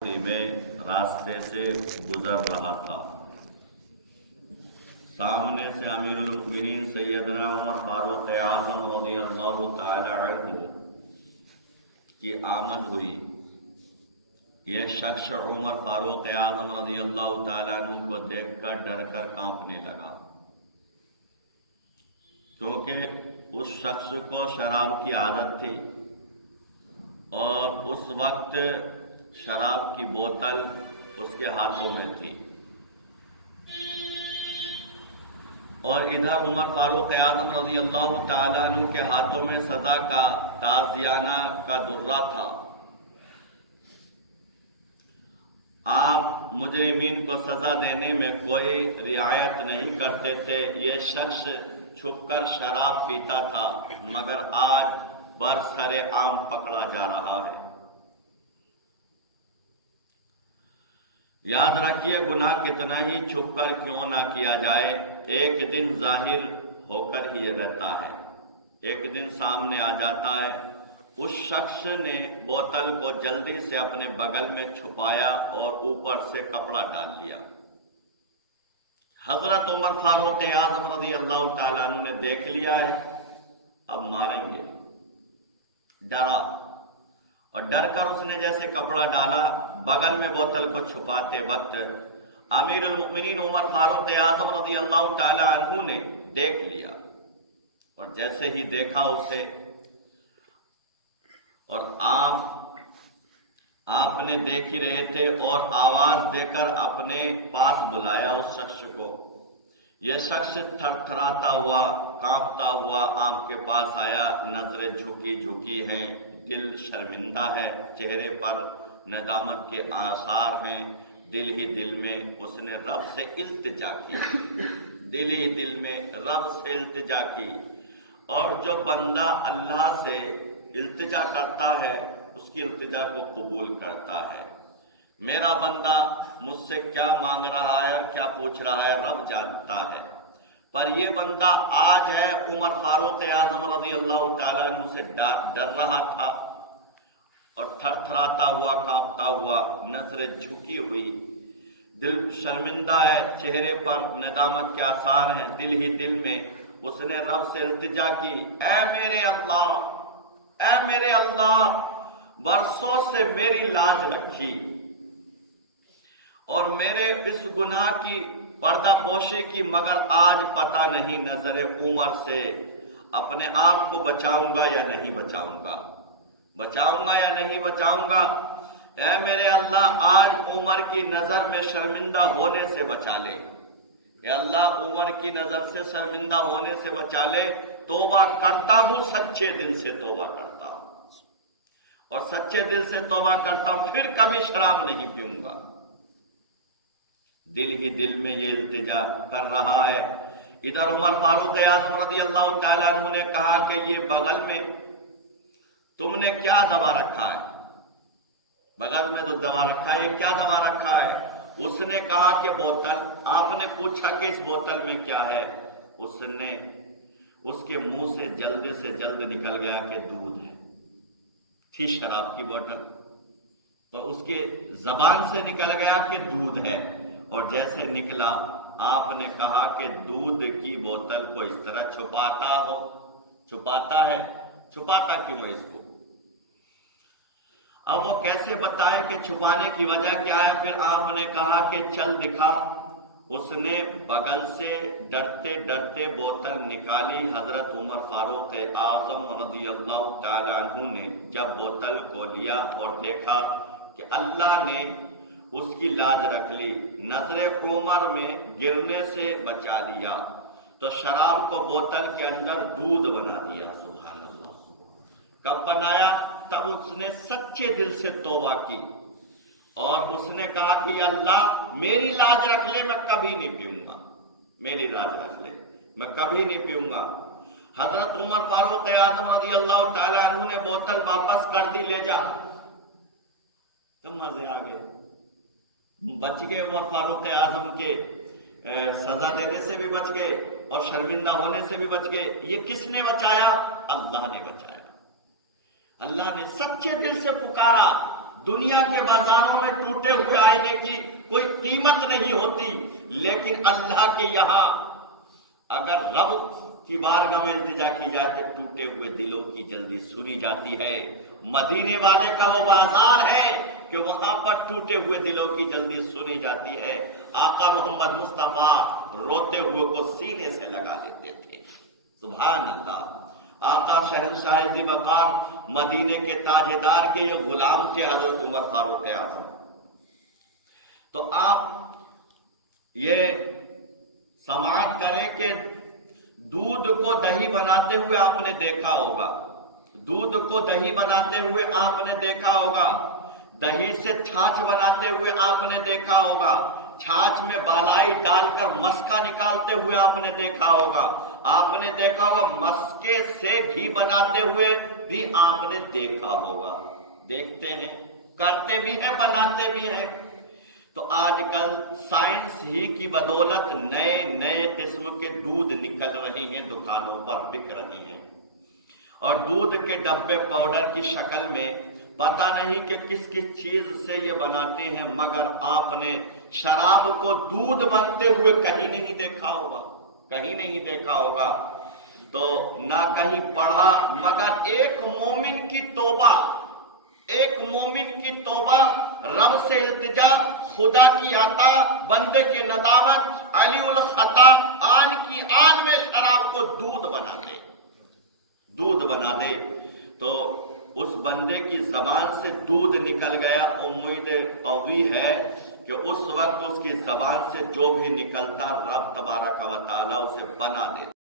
میں راستے سے گزر رہا تھا، سامنے سے امیر المؤمنین سیدنا عمر فاروق اعظم رضی اللہ تعالی عنہ کی آمد ہوئی۔ یہ شخص عمر فاروق اعظم رضی اللہ تعالی عنہ کو دیکھ کر ڈر کر کانپنے لگا، کیونکہ اس شخص کو شراب کی عادت تھی اور اس وقت شراب کی بوتل اس کے ہاتھوں میں تھی، اور ادھر عمر فاروق اعظم رضی اللہ تعالیٰ عنہ کے ہاتھوں میں سزا کا تازیانہ کا درہ تھا۔ آپ مجرمین کو سزا دینے میں کوئی رعایت نہیں کرتے تھے۔ یہ شخص چھپ کر شراب پیتا تھا، مگر آج برسر عام پکڑا جا رہا ہے۔ یاد رکھیے، گناہ کتنا ہی چھپ کر کیوں نہ کیا جائے، ایک دن ظاہر ہو کر ہی رہتا ہے، ایک دن سامنے آ جاتا ہے۔ اس شخص نے بوتل کو جلدی سے اپنے بغل میں چھپایا اور اوپر سے کپڑا ڈال لیا۔ حضرت عمر فاروق اعظم رضی اللہ تعالیٰ عنہ نے دیکھ لیا ہے، اب ماریں گے، ڈرا، اور ڈر کر اس نے جیسے کپڑا ڈالا، بغل میں بوتل کو چھپاتے وقت امیر المؤمنین عمر فاروق اعظم رضی اللہ تعالی عنہ نے دیکھ لیا، اور جیسے ہی دیکھا اسے، اور آپ نے دیکھ ہی رہے تھے، اور آواز دے کر اپنے پاس بلایا اس شخص کو۔ یہ شخص تھر تھراتا ہوا، کانپتا ہوا آپ کے پاس آیا، نظریں جھکی جھکی ہیں، دل شرمندہ ہے، چہرے پر ندامت کے آثار ہیں۔ دل ہی دل میں اس نے رب سے التجا کی، دل ہی دل میں رب سے التجا کی، اور جو بندہ اللہ سے التجا کرتا ہے اس کی التجا کو قبول کرتا ہے۔ میرا بندہ مجھ سے کیا مانگ رہا ہے، کیا پوچھ رہا ہے، رب جانتا ہے، پر یہ بندہ آج ہے عمر فاروق اعظم رضی اللہ تعالیٰ عنہ سے ڈر رہا تھا، اور تھر تھراتا ہوا، کانپتا ہوا، نظریں جھکی ہوئی، دل شرمندہ ہے، چہرے پر ندامت کے آثار ہیں، دل ہی دل میں اس نے رب سے التجا کی، اے میرے اللہ، اے میرے اللہ، برسوں سے میری لاج رکھی اور میرے اس گناہ کی پردہ پوشی کی، مگر آج پتہ نہیں نظر عمر سے اپنے آپ کو بچاؤں گا یا نہیں بچاؤں گا، بچاؤں گا یا نہیں بچاؤں گا۔ اے میرے اللہ، آج عمر کی نظر میں شرمندہ ہونے سے بچا لے، اے اللہ عمر کی نظر سے شرمندہ ہونے سے بچا لے۔ توبہ کرتا ہوں، سچے دل سے توبہ کرتا ہوں، اور سچے دل سے توبہ کرتا ہوں، پھر کبھی شراب نہیں پیوں گا۔ دل ہی دل میں یہ التجا کر رہا ہے۔ ادھر عمر فاروق اعظم رضی اللہ تعالیٰ عنہ نے کہا کہ یہ بغل میں تم نے کیا دبا رکھا ہے، بغل میں جو دبا رکھا ہے یہ کیا دبا رکھا ہے؟ اس نے کہا کہ بوتل۔ آپ نے پوچھا کہ اس بوتل میں کیا ہے؟ اس کے منہ سے جلد نکل گیا کہ دودھ ہے، تھی شراب کی بوتل، تو اس کے زبان سے نکل گیا کہ دودھ ہے، اور جیسے نکلا آپ نے کہا کہ دودھ کی بوتل کو اس طرح چھپاتا ہے، چھپاتا کیوں ہے اس کو؟ اب وہ کیسے بتائے کہ چھپانے کی وجہ کیا ہے؟ پھر آپ نے کہا کہ چل دکھا۔ اس نے بغل سے ڈرتے ڈرتے بوتل نکالی۔ حضرت عمر فاروق اعظم رضی اللہ تعالیٰ عنہ نے جب بوتل کو لیا اور دیکھا کہ اللہ نے اس کی لاج رکھ لی، نظر عمر میں گرنے سے بچا لیا، تو شراب کو بوتل کے اندر دودھ بنا دیا۔ سبحان اللہ! کب بنایا؟ تب اس نے سچے دل سے توبہ کی، اور اس نے کہا کہ اللہ میری لاج رکھ لے، میں کبھی نہیں پیوں گا، میری لاج رکھ لے، میں کبھی نہیں پیوں گا۔ حضرت عمر فاروق اعظم رضی اللہ تعالیٰ عنہ نے بوتل واپس کر دی، لے جا۔ تو مزے آ گئے، بچ گئے عمر فاروق اعظم کے سزا دینے سے بھی بچ گئے اور شرمندہ ہونے سے بھی بچ گئے۔ یہ کس نے بچایا؟ اللہ نے بچایا۔ اللہ نے سچے دل سے پکارا، دنیا کے بازاروں میں ٹوٹے ہوئے آئینے کی کوئی قیمت نہیں ہوتی، لیکن اللہ کے یہاں اگر رب کی بارگاہ میں التجا کی جائے تو ٹوٹے ہوئے دلوں کی جلدی سنی جاتی ہے۔ مدینے والے کا وہ بازار ہے کہ وہاں پر ٹوٹے ہوئے دلوں کی جلدی سنی جاتی ہے۔ آقا محمد مصطفیٰ روتے ہوئے کو سینے سے لگا لیتے تھے۔ سبحان اللہ۔ آقا شہنشاہ ذی وقار مدینے کے تاجدار کے یہ غلام تھے حضرت عمر فاروق اعظم۔ تو آپ یہ سماعت کریں کہ دودھ کو دہی بناتے ہوئے آپ نے دیکھا ہوگا، دودھ کو دہی بناتے ہوئے آپ نے دیکھا ہوگا، دہی سے چھاچھ بناتے ہوئے آپ نے دیکھا ہوگا، چھاچھ میں بالائی ڈال کر مسکا نکالتے ہوئے آپ نے دیکھا ہوگا، آپ نے دیکھا ہوگا مسکے سے گھی بناتے ہوئے بھی آپ نے دیکھا ہوگا۔ دیکھتے ہیں، کرتے بھی ہیں، بناتے بھی ہیں۔ تو آج کل سائنس ہی کی بدولت نئے نئے قسم کے دودھ نکل رہی ہیں، دکانوں پر بک رہی ہیں، اور دودھ کے ڈبے پاؤڈر کی شکل میں، پتہ نہیں کہ کس کس چیز سے یہ بناتے ہیں، مگر آپ نے شراب کو دودھ بنتے ہوئے کہیں نہیں دیکھا ہوگا، کہیں نہیں دیکھا ہوگا، تو نہ کہیں پڑھا، مگر ایک مومن کی توبہ، ایک مومن کی توبہ، رب سے التجا، خدا کی عطا، بندے کی ندامت، علی الخطا، آن کی آن میں شراب کو دودھ بنا دے، دودھ بنا دے، تو اس بندے کی زبان سے دودھ نکل گیا، امید قوی ہے کہ اس وقت اس کی زبان سے جو بھی نکلتا رب تبارک و تعالیٰ اسے بنا دیتا۔